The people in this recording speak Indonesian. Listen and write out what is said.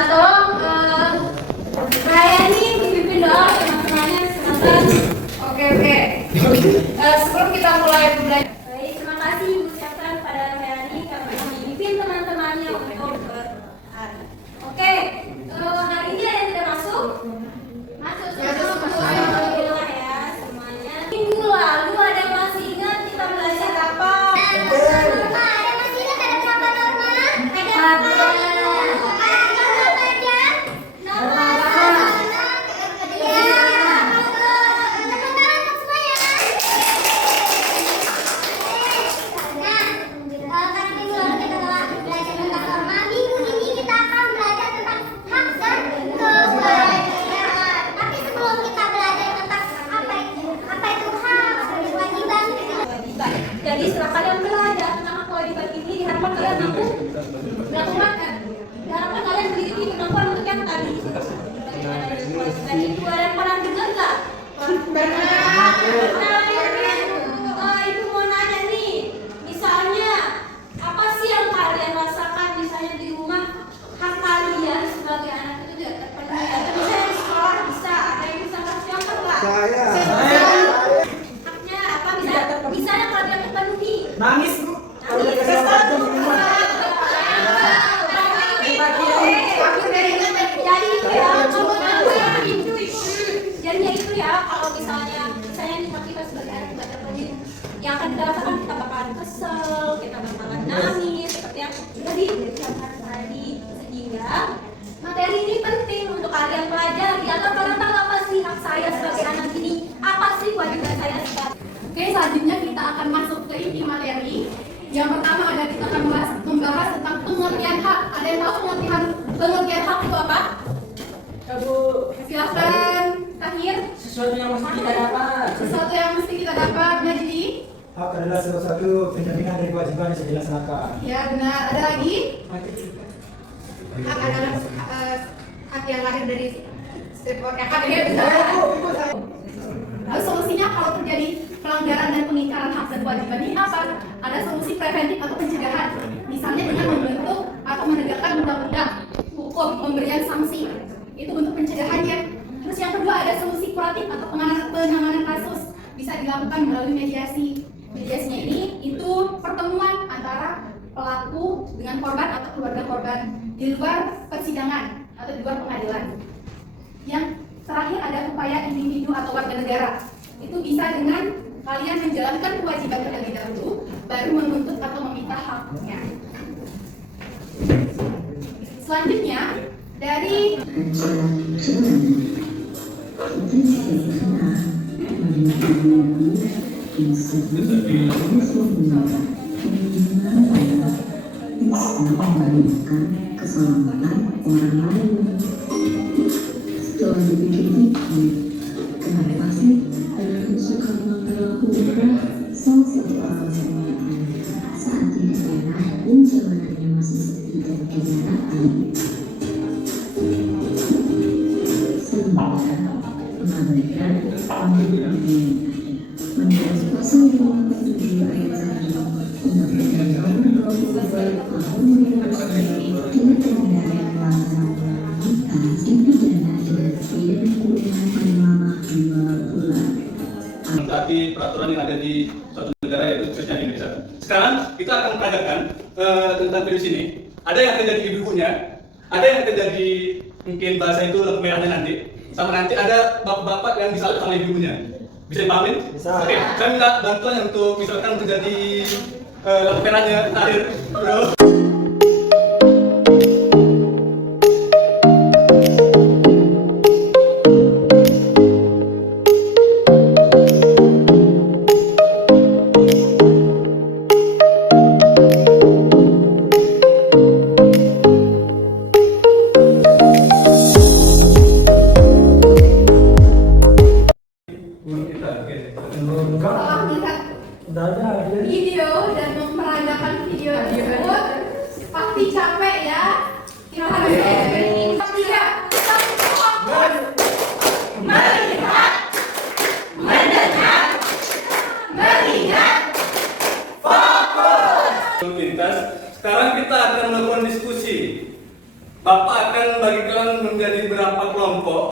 Nah, tolong saya ini pimpin doa teman-temannya silakan. Oke. Sebelum kita mulai belajar, baik, terima kasih Ibu ucapkan pada Rayani karena memimpin teman-temannya untuk berhari. Oke, hari ini ada yang tidak masuk? Masuk semua ya semuanya. Minggu lalu ada yang masih ingat kita belajar apa? Ada masih ingat ada berapa norma? Ada jadi setelah kalian belajar tentang kewajiban ini, diharapkan kalian mampu melakukan, diharapkan kalian memiliki kemampuan untuk yang tadi. Bagaimana dengan kewajiban itu? Ada yang pernah dengar nggak? Pernah. Ibu mau nanya nih, misalnya apa sih yang kalian rasakan misalnya di rumah hak kalian sebagai anak itu tidak terpenuhi? Atau misalnya di sekolah bisa, ada yang bisa kasih contoh nggak? Saya. Haknya apa bisa yang kalian terpenuhi? Nangis Bu. Kalau udah kasih waktu minuman. Jadinya itu ya, kalau misalnya kita sebagai anak tidak terpenuhi, yang akan kita rasakan kita bakalan kesel, kita bakalan nangis, seperti yang sudah dijelaskan tadi. Sehingga materi ini penting untuk kalian pelajari agar kalian tahu apa sih hak saya sebagai anak ini, apa sih kewajiban saya sebagai. Oke, selanjutnya kita akan masuk ke inti materi. Yang pertama ada kita akan membahas tentang pengertian hak. Ada yang tahu pengertian hak itu apa? Bu, Silakan, Tahir. sesuatu yang mesti kita dapat. Sesuatu yang mesti kita dapat. Jadi, Hak adalah salah satu pendampingan dari kewajiban yang sudah dilaksanakan. ya benar. Ada lagi? Hak adalah hak yang lahir dari hak ya benar. Lalu solusinya kalau terjadi pelanggaran dan pengingkaran hak dan kewajiban ini apa? Ada solusi preventif atau pencegahan. Misalnya dengan membentuk atau menegakkan undang-undang hukum pemberian sanksi. Itu bentuk pencegahannya. Terus yang kedua ada solusi kuratif atau penanganan kasus. Bisa dilakukan melalui mediasi. Mediasinya ini itu pertemuan antara pelaku dengan korban atau keluarga korban di luar persidangan atau di luar pengadilan. Yang terakhir ada upaya individu atau warga negara. Itu bisa dengan kalian menjalankan kewajiban terlebih dahulu, baru menuntut atau meminta haknya. Selanjutnya dari keselamatan orang lain. Setelah dipikir-pikir, kenapa sih aku suka melakukan salah satu alasannya saat di daerah dan jalanannya masih sepi dan kendaraan. Sementara mengabaikan penggunaan menurut pasal 57 ayat 1 Undang-Undang Nomor 22 Tahun 2009 dengan kendaraan melanggar lintas dipidana dengan pidana kurungan paling lama 2 bulan. Mentaati peraturan yang ada di suatu negara yaitu khususnya di Indonesia. Sekarang kita akan mempelajari tentang virus ini. Ada yang akan jadi ibu-ibunya, ada yang akan jadi mungkin bahasa itu lampu merahnya nanti. Sama nanti ada bapak-bapak yang bisa sama ibu-ibunya. Bisa dipahamin? Bisa. Oke, saya minta bantuan untuk misalkan menjadi lampu merahnya terakhir, bro. setelah melihat video dan memperagakan video tersebut, pasti capek ya. Kita harus tiga, satu, fokus. Melihat, mendengar, melihat, fokus. Sekarang kita akan melakukan diskusi. Bapak akan bagi kalian menjadi berapa kelompok.